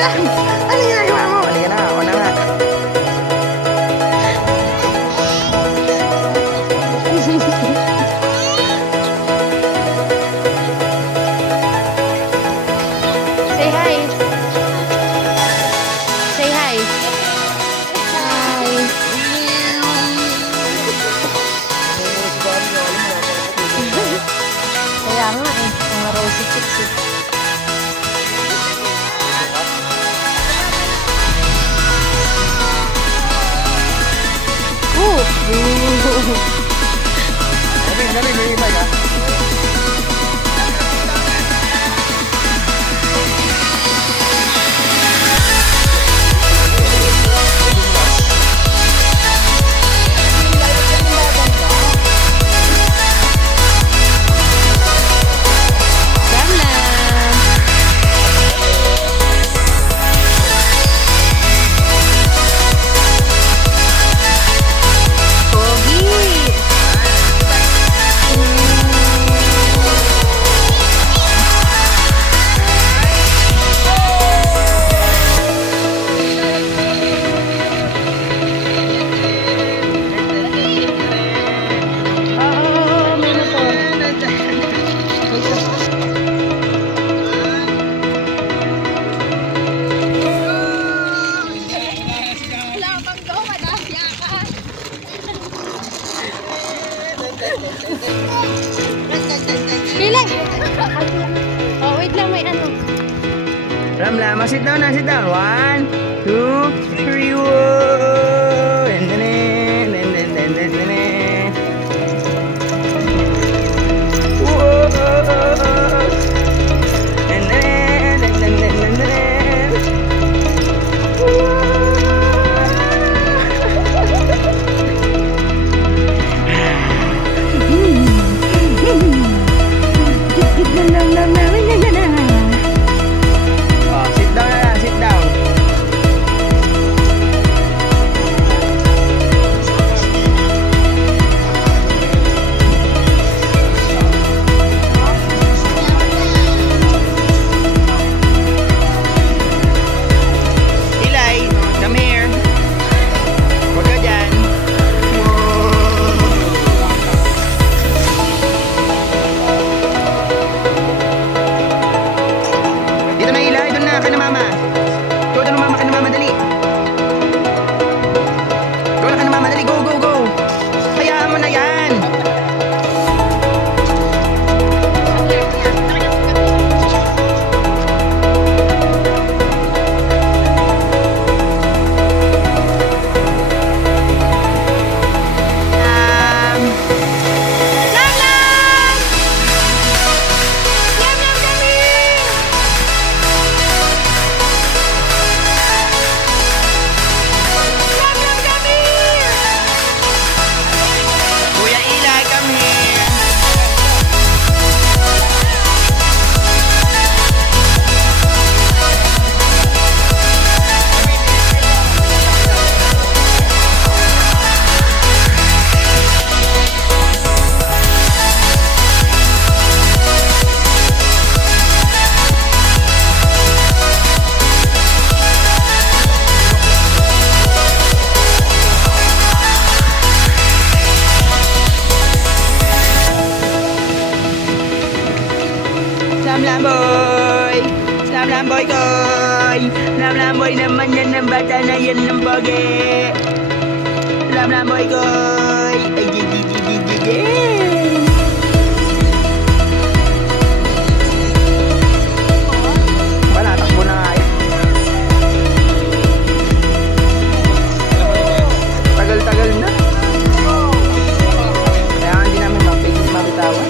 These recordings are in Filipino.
lang! Ano ginagawa mo? Halika na, ako na nga. Say hi. Say hi. Hi. Kaya nga eh, mga rosy chicks eh. Dali, may imay ka. Bilang! Oh, wait lang, may ano. Ram, sit down na, sit down. 1, 2, 3, whoa! And then, sit down na, sit down. Eli, come here. Huwag ka dyan. Dito na Eli, doon na ka na mama. Go doon na mama, ka na mama, dali. Go na ka na mama, dali. Go, go, go. Hayaan mo na yan. Kuya Eli, come here. Lamboy koy. Lamboy naman yan ng bata na yan ng pogi. Lamboy koy. Ay, wala, takbo na nga eh. Tagal-tagal na. Kaya hindi namin mabitawan.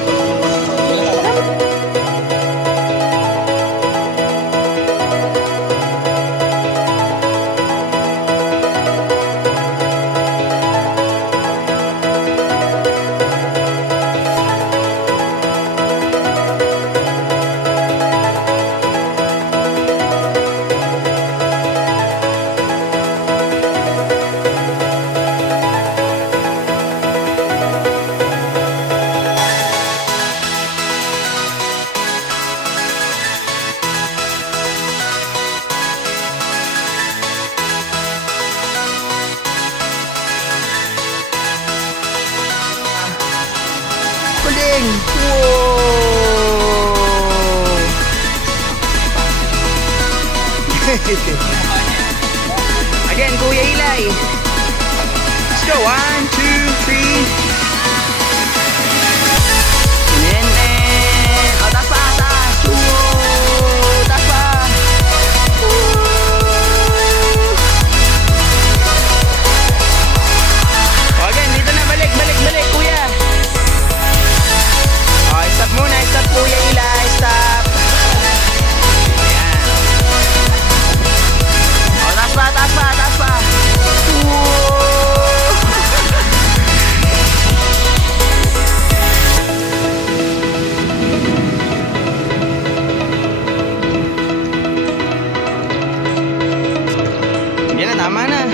Again, Kuya Eli. Let's go. 1, 2, 3. Oh, taas pa, taas. Whoa, taas pa. Oh, again, dito na. Balik, balik, balik, Kuya. Oh, stop muna. Stop, Kuya Eli. Stop. Ayan. Oh, taas pa, taas pa, taas pa. Whoa. Yan na, tama na.